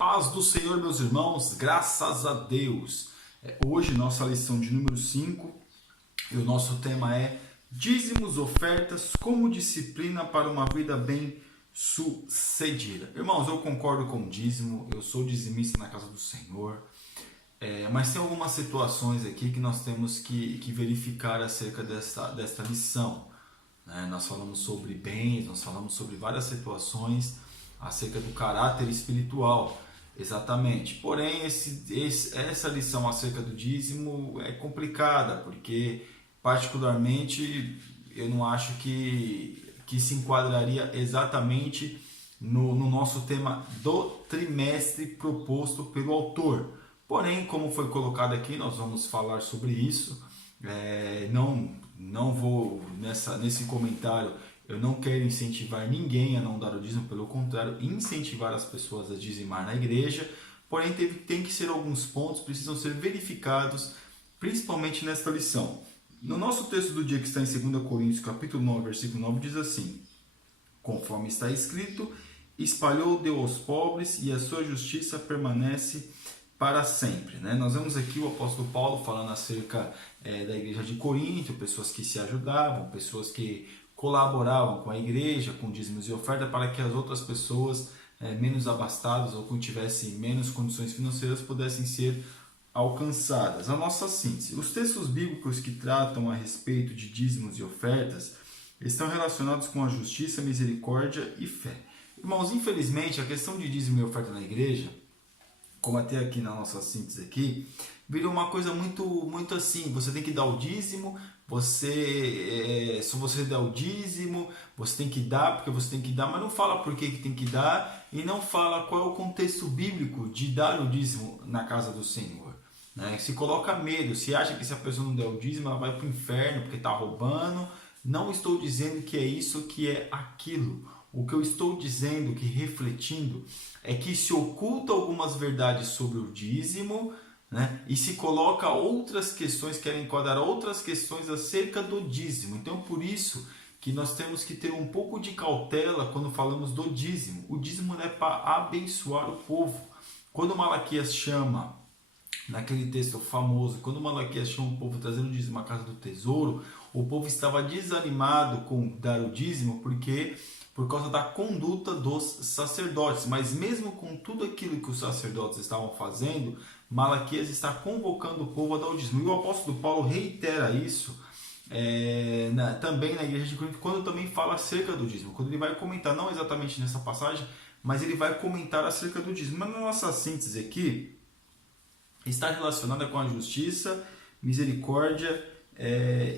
Paz do Senhor, meus irmãos, graças a Deus. Hoje, nossa lição de número 5, e o nosso tema é dízimos, ofertas como disciplina para uma vida bem sucedida. Irmãos, eu concordo com o dízimo, eu sou dizimista na casa do Senhor, mas tem algumas situações aqui que nós temos que verificar acerca desta lição. Nós falamos sobre bens, nós falamos sobre várias situações acerca do caráter espiritual. Exatamente. Porém, essa lição acerca do dízimo é complicada, porque particularmente eu não acho que se enquadraria exatamente no nosso tema do trimestre proposto pelo autor. Porém, como foi colocado aqui, nós vamos falar sobre isso. Não vou nesse comentário. Eu não quero incentivar ninguém a não dar o dízimo, pelo contrário, incentivar as pessoas a dizimar na igreja. Porém, tem que ser alguns pontos, precisam ser verificados, principalmente nesta lição. No nosso texto do dia, que está em 2 Coríntios, capítulo 9, versículo 9, diz assim: conforme está escrito, espalhou, deu aos pobres, e a sua justiça permanece para sempre. Nós vemos aqui o apóstolo Paulo falando acerca da igreja de Corinto, pessoas que se ajudavam, pessoas que colaboravam com a igreja, com dízimos e oferta, para que as outras pessoas menos abastadas ou que tivessem menos condições financeiras pudessem ser alcançadas. A nossa síntese: os textos bíblicos que tratam a respeito de dízimos e ofertas estão relacionados com a justiça, misericórdia e fé. Irmãos, infelizmente a questão de dízimo e oferta na igreja, como até aqui na nossa síntese aqui, virou uma coisa muito assim: você tem que dar o dízimo, se você der o dízimo, você tem que dar porque você tem que dar, mas não fala por que tem que dar e não fala qual é o contexto bíblico de dar o dízimo na casa do Senhor. Se coloca medo, se acha que se a pessoa não der o dízimo ela vai para o inferno porque está roubando. Não estou dizendo que é isso, que é aquilo. O que eu estou dizendo, que refletindo, é que se oculta algumas verdades sobre o dízimo, e se coloca outras questões, querem enquadrar outras questões acerca do dízimo. Então, por isso que nós temos que ter um pouco de cautela quando falamos do dízimo. O dízimo não é para abençoar o povo. Quando Malaquias chama, naquele texto famoso, quando Malaquias chama o povo trazendo o dízimo à casa do tesouro, o povo estava desanimado com dar o dízimo por causa da conduta dos sacerdotes. Mas mesmo com tudo aquilo que os sacerdotes estavam fazendo, Malaquias está convocando o povo a dar o dízimo. E o apóstolo Paulo reitera isso também na igreja de Corinto, quando também fala acerca do dízimo. Quando ele vai comentar, não exatamente nessa passagem, mas ele vai comentar acerca do dízimo. Mas na nossa síntese aqui, está relacionada com a justiça, misericórdia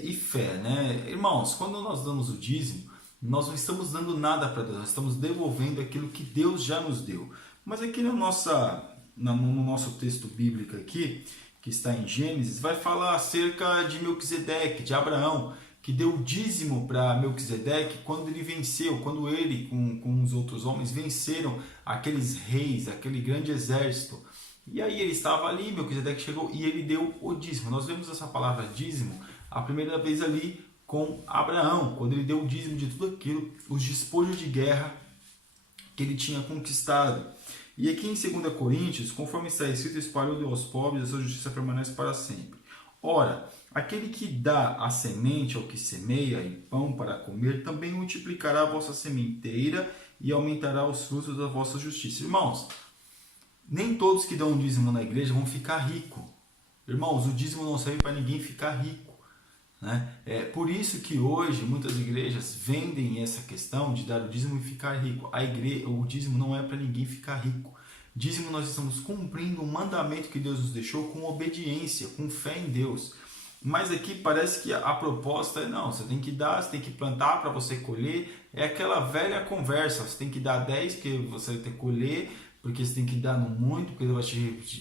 e fé. Irmãos, quando nós damos o dízimo, nós não estamos dando nada para Deus, nós estamos devolvendo aquilo que Deus já nos deu. Mas aqui no nosso texto bíblico aqui, que está em Gênesis, vai falar acerca de Melquisedeque, de Abraão, que deu o dízimo para Melquisedeque quando ele venceu, quando ele com os outros homens venceram aqueles reis, aquele grande exército. E aí ele estava ali, Melquisedeque chegou e ele deu o dízimo. Nós vemos essa palavra dízimo a primeira vez ali com Abraão, quando ele deu o dízimo de tudo aquilo, os despojos de guerra que ele tinha conquistado. E aqui em 2 Coríntios, conforme está escrito, espalhou, deu aos pobres, a sua justiça permanece para sempre. Ora, aquele que dá a semente ao que semeia e pão para comer, também multiplicará a vossa sementeira e aumentará os frutos da vossa justiça. Irmãos, nem todos que dão o dízimo na igreja vão ficar ricos. Irmãos, o dízimo não serve para ninguém ficar rico. É por isso que hoje muitas igrejas vendem essa questão de dar o dízimo e ficar rico. O dízimo não é para ninguém ficar rico. Dízimo, nós estamos cumprindo um mandamento que Deus nos deixou com obediência, com fé em Deus. Mas aqui parece que a proposta é não, você tem que dar, você tem que plantar para você colher. É aquela velha conversa, você tem que dar 10 porque você tem que colher, porque você tem que dar no muito, porque ele vai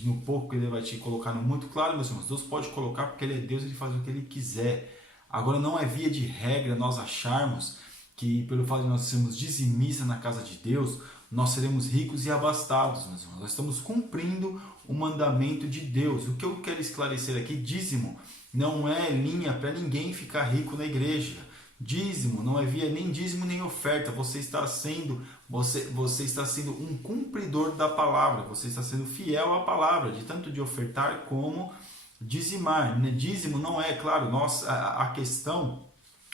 no pouco, porque ele vai te colocar no muito. Claro, meus irmãos, Deus pode colocar porque Ele é Deus, Ele faz o que Ele quiser. Agora, não é via de regra nós acharmos que pelo fato de nós sermos dizimistas na casa de Deus, nós seremos ricos e abastados, meus irmãos. Nós estamos cumprindo o mandamento de Deus. O que eu quero esclarecer aqui, dízimo não é linha para ninguém ficar rico na igreja. Dízimo não é via nem dízimo nem oferta. Você está sendo você está sendo um cumpridor da palavra, você está sendo fiel à palavra, de tanto de ofertar como dizimar. Dízimo não é, claro, a questão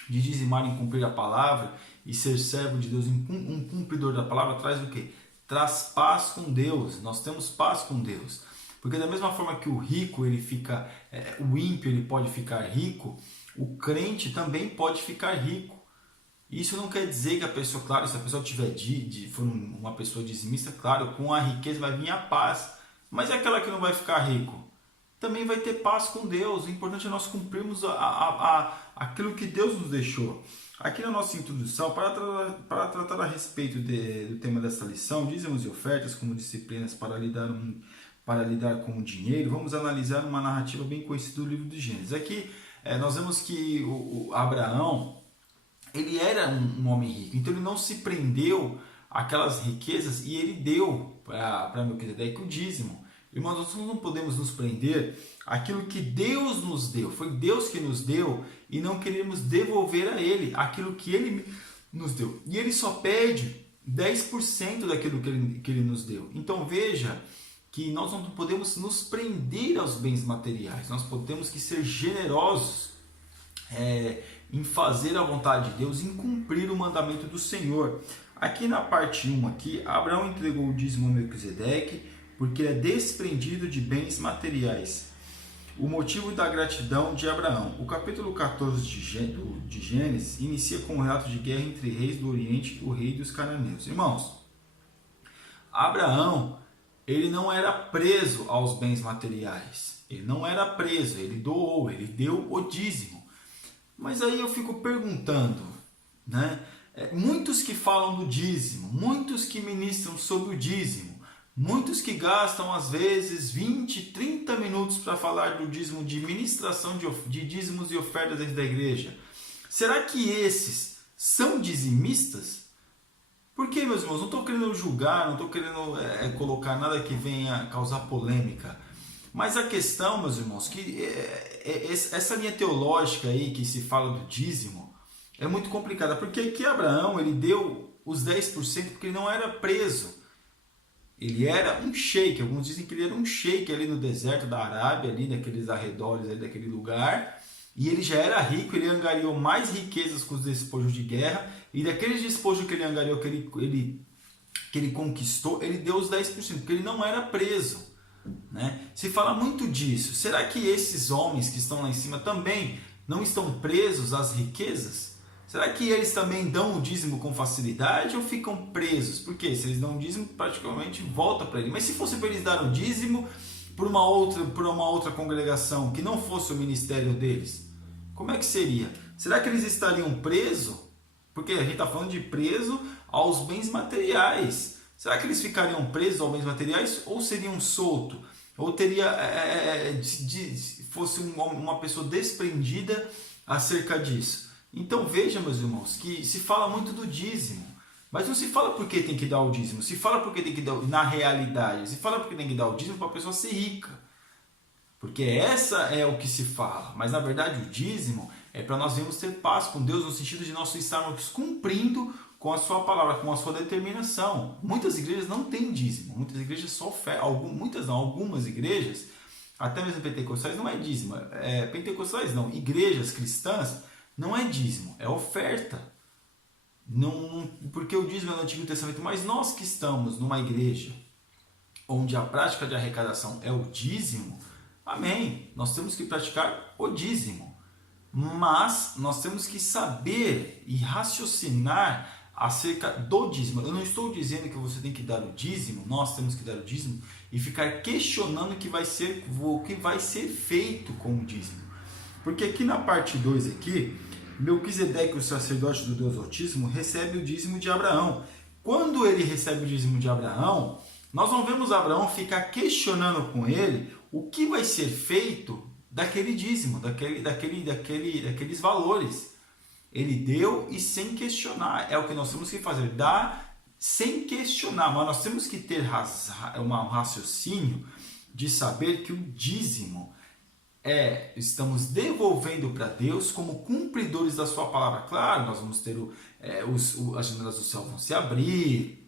de dizimar em cumprir a palavra e ser servo de Deus, um cumpridor da palavra, traz o quê? Traz paz com Deus. Nós temos paz com Deus. Porque da mesma forma que o rico, ele fica, o ímpio ele pode ficar rico, o crente também pode ficar rico. Isso não quer dizer que a pessoa, claro, se a pessoa tiver for uma pessoa dizimista, claro, com a riqueza vai vir a paz. Mas é aquela que não vai ficar rico, também vai ter paz com Deus. O importante é nós cumprirmos aquilo que Deus nos deixou. Aqui na nossa introdução, para tratar a respeito do tema dessa lição, dízimos e ofertas como disciplinas para lidar com o dinheiro, vamos analisar uma narrativa bem conhecida do livro de Gênesis. Aqui nós vemos que o Abraão, ele era um homem rico, então ele não se prendeu àquelas riquezas e ele deu para Melquisedeque o dízimo. Irmãos, nós não podemos nos prender àquilo que Deus nos deu. Foi Deus que nos deu e não queremos devolver a Ele aquilo que Ele nos deu. E Ele só pede 10% daquilo que ele nos deu. Então veja que nós não podemos nos prender aos bens materiais. Nós temos que ser generosos em fazer a vontade de Deus, em cumprir o mandamento do Senhor. Aqui na parte 1, aqui, Abraão entregou o dízimo a Melquisedeque, porque é desprendido de bens materiais. O motivo da gratidão de Abraão. O capítulo 14 de Gênesis inicia com um relato de guerra entre reis do Oriente e o rei dos cananeus. Irmãos, Abraão, ele não era preso aos bens materiais. Ele não era preso, ele doou, ele deu o dízimo. Mas aí eu fico perguntando, né? Muitos que falam do dízimo, muitos que ministram sobre o dízimo, muitos que gastam às vezes 20, 30 minutos para falar do dízimo, de ministração de dízimos e ofertas dentro da igreja. Será que esses são dizimistas? Porque, meus irmãos, não estou querendo julgar, não estou querendo colocar nada que venha causar polêmica. Mas a questão, meus irmãos, que essa linha teológica aí que se fala do dízimo é muito complicada. Porque aqui Abraão, ele deu os 10% porque ele não era preso. Ele era um sheik, alguns dizem que ele era um sheik ali no deserto da Arábia, ali naqueles arredores ali daquele lugar, e ele já era rico, ele angariou mais riquezas com os despojos de guerra, e daqueles despojos que ele angariou, que ele conquistou, ele deu os 10%, porque ele não era preso, né? Se fala muito disso. Será que esses homens que estão lá em cima também não estão presos às riquezas? Será que eles também dão o dízimo com facilidade ou ficam presos? Porque se eles dão o dízimo, praticamente volta para ele. Mas se fosse para eles dar o dízimo por uma outra congregação que não fosse o ministério deles, como é que seria? Será que eles estariam presos? Porque a gente está falando de preso aos bens materiais. Será que eles ficariam presos aos bens materiais ou seriam soltos? Ou fosse uma pessoa desprendida acerca disso? Então veja, meus irmãos, que se fala muito do dízimo, mas não se fala por que tem que dar o dízimo, se fala porque tem que dar na realidade, se fala porque tem que dar o dízimo para a pessoa ser rica, porque essa é o que se fala, mas na verdade o dízimo é para nós vermos ter paz com Deus, no sentido de nós estarmos cumprindo com a sua palavra, com a sua determinação. Muitas igrejas não têm dízimo, muitas igrejas só ofertam, algumas igrejas, até mesmo pentecostais, não é dízimo, pentecostais não, igrejas cristãs, não é dízimo, é oferta. Não, porque o dízimo é no Antigo Testamento, mas nós que estamos numa igreja onde a prática de arrecadação é o dízimo, amém, nós temos que praticar o dízimo. Mas nós temos que saber e raciocinar acerca do dízimo. Eu não estou dizendo que você tem que dar o dízimo, nós temos que dar o dízimo e ficar questionando o que vai ser feito com o dízimo. Porque aqui na parte 2 aqui, Melquisedeque, o sacerdote do Deus Altíssimo, recebe o dízimo de Abraão. Quando ele recebe o dízimo de Abraão, nós não vemos Abraão ficar questionando com ele o que vai ser feito daquele dízimo, daqueles valores. Ele deu e sem questionar. É o que nós temos que fazer, dar sem questionar. Mas nós temos que ter um raciocínio de saber que o dízimo estamos devolvendo para Deus como cumpridores da sua palavra. Claro, nós vamos ter as janelas do céu vão se abrir,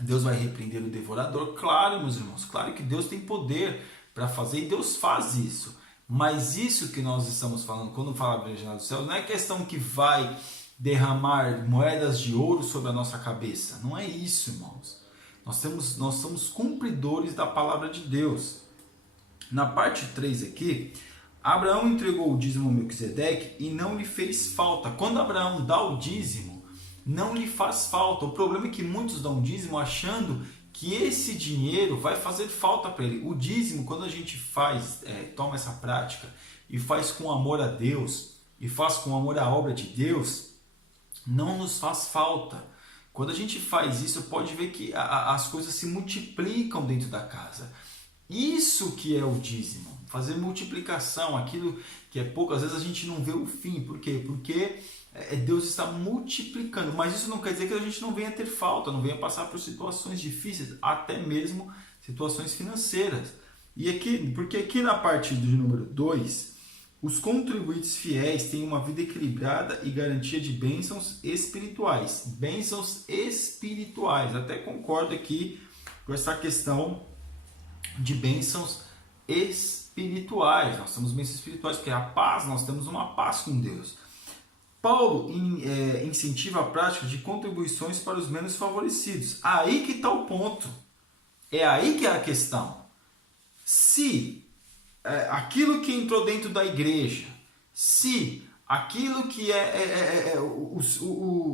Deus vai repreender o devorador? Claro, meus irmãos, claro que Deus tem poder para fazer e Deus faz isso. Mas isso que nós estamos falando, quando fala da Virgem dos Céus, não é questão que vai derramar moedas de ouro sobre a nossa cabeça. Não é isso, irmãos. Nós somos cumpridores da palavra de Deus. Na parte 3 aqui, Abraão entregou o dízimo a Melquisedeque e não lhe fez falta. Quando Abraão dá o dízimo, não lhe faz falta. O problema é que muitos dão dízimo achando que esse dinheiro vai fazer falta para ele. O dízimo, quando a gente toma essa prática e faz com amor a Deus, e faz com amor à obra de Deus, não nos faz falta. Quando a gente faz isso, pode ver que as coisas se multiplicam dentro da casa. Isso que é o dízimo, fazer multiplicação, aquilo que é pouco, às vezes a gente não vê o fim. Por quê? Porque Deus está multiplicando, mas isso não quer dizer que a gente não venha ter falta, não venha passar por situações difíceis, até mesmo situações financeiras. Porque aqui na parte de número 2, os contribuintes fiéis têm uma vida equilibrada e garantia de bênçãos espirituais. Bênçãos espirituais, até concordo aqui com essa questão de bênçãos espirituais. Nós temos bênçãos espirituais, porque a paz, nós temos uma paz com Deus. Paulo incentiva a prática de contribuições para os menos favorecidos. Aí que está o ponto. É aí que é a questão. Se aquilo que entrou dentro da igreja, se aquilo que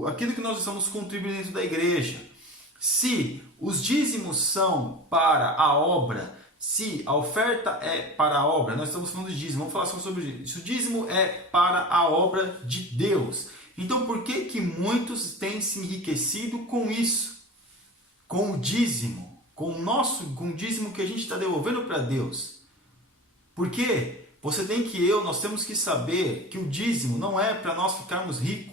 aquilo que nós estamos contribuindo dentro da igreja, se os dízimos são para a obra, se a oferta é para a obra, nós estamos falando de dízimo, vamos falar só sobre isso. O dízimo é para a obra de Deus. Então por que muitos têm se enriquecido com isso? Com o dízimo, com o dízimo que a gente está devolvendo para Deus. Porque nós temos que saber que o dízimo não é para nós ficarmos ricos.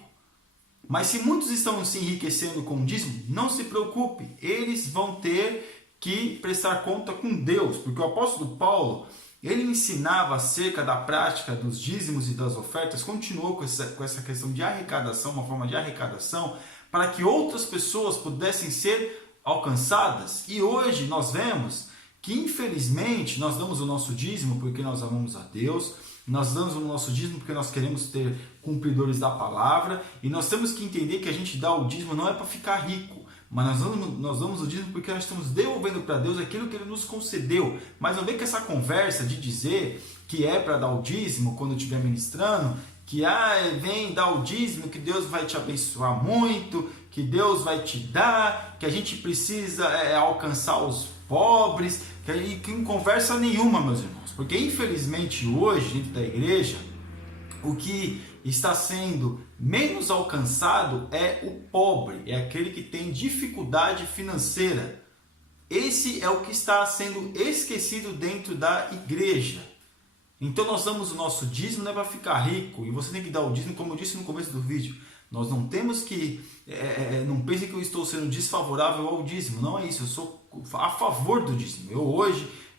Mas se muitos estão se enriquecendo com o dízimo, não se preocupe, eles vão ter que prestar conta com Deus, porque o apóstolo Paulo, ele ensinava acerca da prática dos dízimos e das ofertas, continuou com essa questão de arrecadação, uma forma de arrecadação, para que outras pessoas pudessem ser alcançadas. E hoje nós vemos que infelizmente nós damos o nosso dízimo porque nós amamos a Deus, nós damos o nosso dízimo porque nós queremos ter cumpridores da palavra, e nós temos que entender que a gente dá o dízimo não é para ficar rico, mas nós damos o dízimo porque nós estamos devolvendo para Deus aquilo que Ele nos concedeu. Mas não vem com essa conversa de dizer que é para dar o dízimo quando estiver ministrando, que vem dar o dízimo, que Deus vai te abençoar muito, que Deus vai te dar, que a gente precisa alcançar os pobres, que em conversa nenhuma, meus irmãos. Porque infelizmente hoje, dentro da igreja, o que está sendo menos alcançado é o pobre, é aquele que tem dificuldade financeira. Esse é o que está sendo esquecido dentro da igreja. Então nós damos o nosso dízimo, não é para ficar rico, e você tem que dar o dízimo, como eu disse no começo do vídeo. Nós não temos que, não pense que eu estou sendo desfavorável ao dízimo, não é isso, eu sou a favor do dízimo.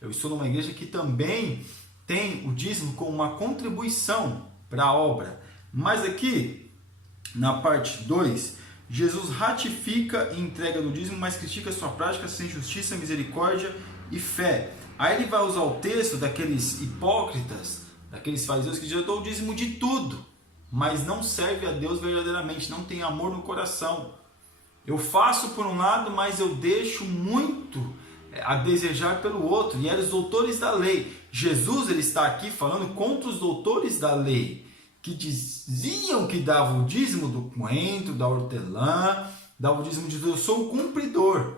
Eu estou numa igreja que também tem o dízimo como uma contribuição para a obra. Mas aqui, na parte 2, Jesus ratifica e entrega do dízimo, mas critica sua prática sem justiça, misericórdia e fé. Aí ele vai usar o texto daqueles hipócritas, daqueles fariseus que dizem: eu dou o dízimo de tudo, mas não serve a Deus verdadeiramente, não tem amor no coração. Eu faço por um lado, mas eu deixo muito a desejar pelo outro. E eram os doutores da lei. Jesus, ele está aqui falando contra os doutores da lei, que diziam que davam o dízimo do coentro, da hortelã, davam o dízimo de Deus. Eu sou o cumpridor,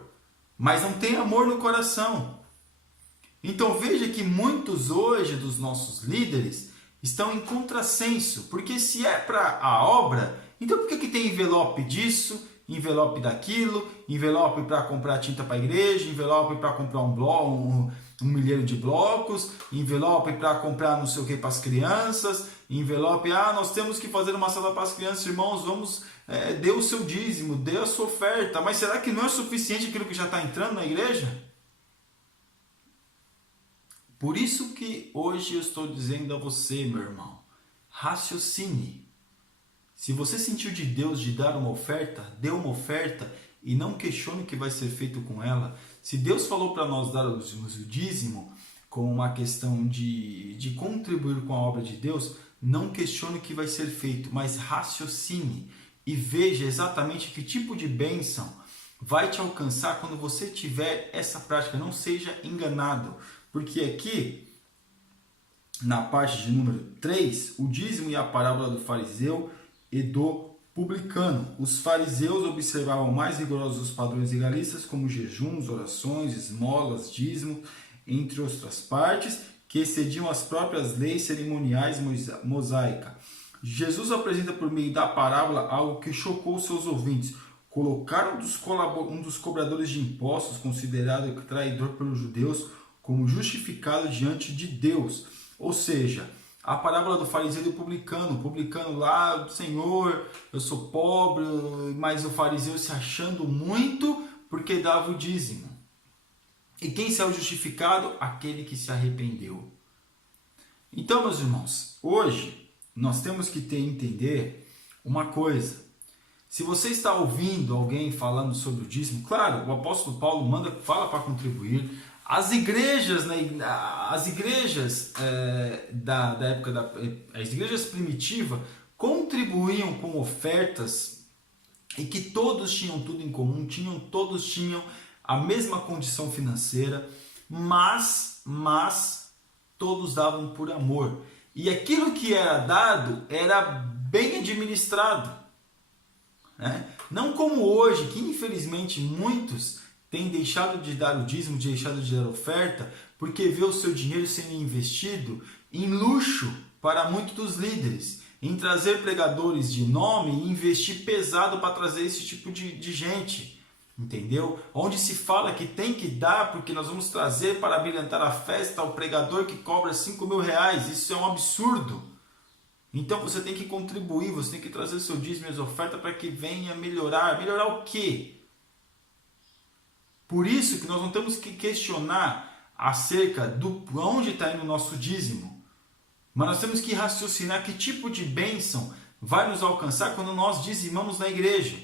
mas não tem amor no coração. Então veja que muitos hoje dos nossos líderes estão em contrassenso, porque se é para a obra, então por que tem envelope disso, envelope daquilo, envelope para comprar tinta para a igreja, envelope para comprar um milheiro de blocos, envelope para comprar não sei o que para as crianças, envelope, nós temos que fazer uma sala para as crianças, irmãos, vamos, dê o seu dízimo, dê a sua oferta, mas será que não é suficiente aquilo que já está entrando na igreja? Por isso que hoje eu estou dizendo a você, meu irmão, raciocine. Se você sentiu de Deus de dar uma oferta, dê uma oferta e não questione o que vai ser feito com ela. Se Deus falou para nós dar o dízimo com uma questão de contribuir com a obra de Deus, não questione o que vai ser feito, mas raciocine e veja exatamente que tipo de bênção vai te alcançar quando você tiver essa prática. Não seja enganado, porque aqui na parte de número 3, o dízimo e a parábola do fariseu e do publicano. Os fariseus observavam mais rigorosos os padrões legalistas, como jejuns, orações, esmolas, dízimo, entre outras partes, que excediam as próprias leis cerimoniais mosaicas. Jesus apresenta por meio da parábola algo que chocou seus ouvintes. Colocaram um dos cobradores de impostos, considerado traidor pelos judeus, como justificado diante de Deus. Ou seja, a parábola do fariseu e do publicano. O publicano lá, Senhor, eu sou pobre, mas o fariseu se achando muito porque dava o dízimo. E quem saiu justificado? Aquele que se arrependeu. Então, meus irmãos, hoje nós temos que entender uma coisa. Se você está ouvindo alguém falando sobre o dízimo, claro, o apóstolo Paulo fala para contribuir. As igrejas da época as igrejas primitivas contribuíam com ofertas e que todos tinham tudo em comum, todos tinham a mesma condição financeira, mas todos davam por amor. E aquilo que era dado era bem administrado, né? Não como hoje, que infelizmente muitos têm deixado de dar o dízimo, deixado de dar oferta, porque vê o seu dinheiro sendo investido em luxo para muitos dos líderes, em trazer pregadores de nome e investir pesado para trazer esse tipo de gente. Entendeu? Onde se fala que tem que dar porque nós vamos trazer para brilhantar a festa o pregador que cobra 5 mil reais. Isso é um absurdo. Então você tem que contribuir, você tem que trazer seu dízimo e as ofertas para que venha melhorar. Melhorar o quê? Por isso que nós não temos que questionar acerca do onde está indo o nosso dízimo. Mas nós temos que raciocinar que tipo de bênção vai nos alcançar quando nós dizimamos na igreja.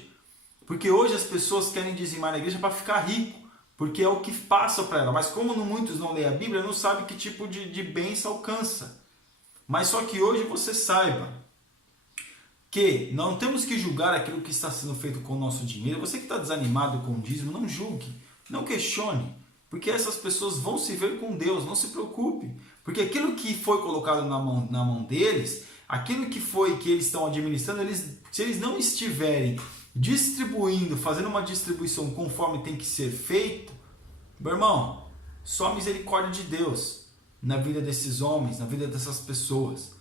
Porque hoje as pessoas querem dizimar na igreja para ficar rico, porque é o que passa para ela. Mas como muitos não leem a Bíblia, não sabem que tipo de bênção alcança. Mas só que hoje você saiba que não temos que julgar aquilo que está sendo feito com o nosso dinheiro. Você que está desanimado com o dízimo, não julgue, não questione. Porque essas pessoas vão se ver com Deus, não se preocupe. Porque aquilo que foi colocado na mão deles, aquilo que eles estão administrando, se eles não estiverem distribuindo, fazendo uma distribuição conforme tem que ser feito, meu irmão, só a misericórdia de Deus na vida desses homens, na vida dessas pessoas.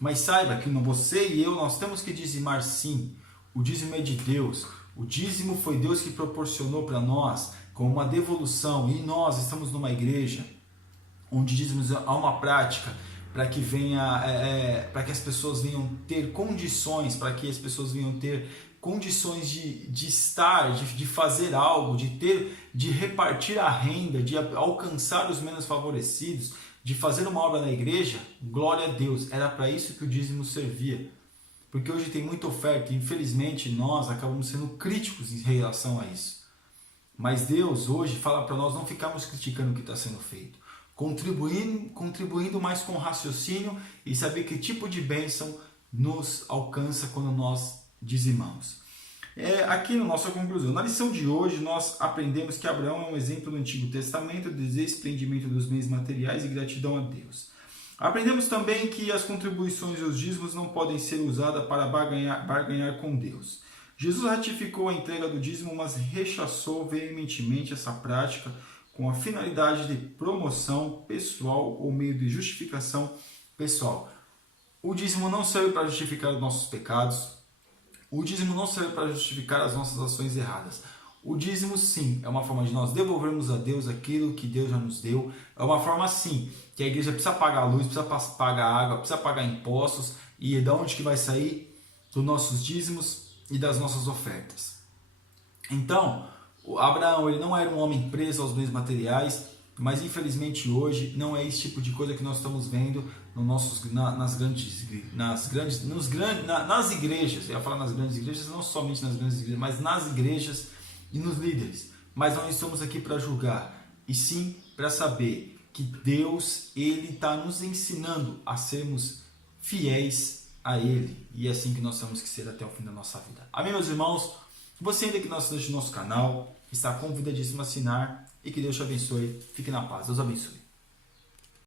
Mas saiba que você e eu, nós temos que dizimar sim. O dízimo é de Deus. O dízimo foi Deus que proporcionou para nós como uma devolução. E nós estamos numa igreja onde dízimos há uma prática para que para que as pessoas venham ter condições, para que as pessoas venham ter condições de estar, de fazer algo, de repartir a renda, de alcançar os menos favorecidos, de fazer uma obra na igreja. Glória a Deus, era para isso que o dízimo servia. Porque hoje tem muita oferta e infelizmente nós acabamos sendo críticos em relação a isso. Mas Deus hoje fala para nós não ficarmos criticando o que está sendo feito. Contribuindo mais com raciocínio e saber que tipo de bênção nos alcança quando nós dizimamos. Aqui na nossa conclusão, na lição de hoje nós aprendemos que Abraão é um exemplo do Antigo Testamento de desprendimento dos bens materiais e gratidão a Deus. Aprendemos também que as contribuições e os dízimos não podem ser usadas para barganhar com Deus. Jesus ratificou a entrega do dízimo, mas rechaçou veementemente essa prática com a finalidade de promoção pessoal ou meio de justificação pessoal. O dízimo não serve para justificar os nossos pecados. O dízimo não serve para justificar as nossas ações erradas. O dízimo, sim, é uma forma de nós devolvermos a Deus aquilo que Deus já nos deu. É uma forma, sim, que a igreja precisa pagar a luz, precisa pagar a água, precisa pagar impostos. E de onde que vai sair? Dos nossos dízimos e das nossas ofertas. Então, Abraão ele não era um homem preso aos bens materiais, mas infelizmente hoje não é esse tipo de coisa que nós estamos vendo nas igrejas. Eu ia falar nas grandes igrejas, não somente nas grandes igrejas, mas nas igrejas e nos líderes, mas não estamos aqui para julgar, e sim para saber que Deus ele está nos ensinando a sermos fiéis a Ele, e é assim que nós temos que ser até o fim da nossa vida. Amém, meus irmãos? Você ainda que não assiste o nosso canal, está convidadíssimo a assinar, e que Deus te abençoe. Fique na paz. Deus abençoe.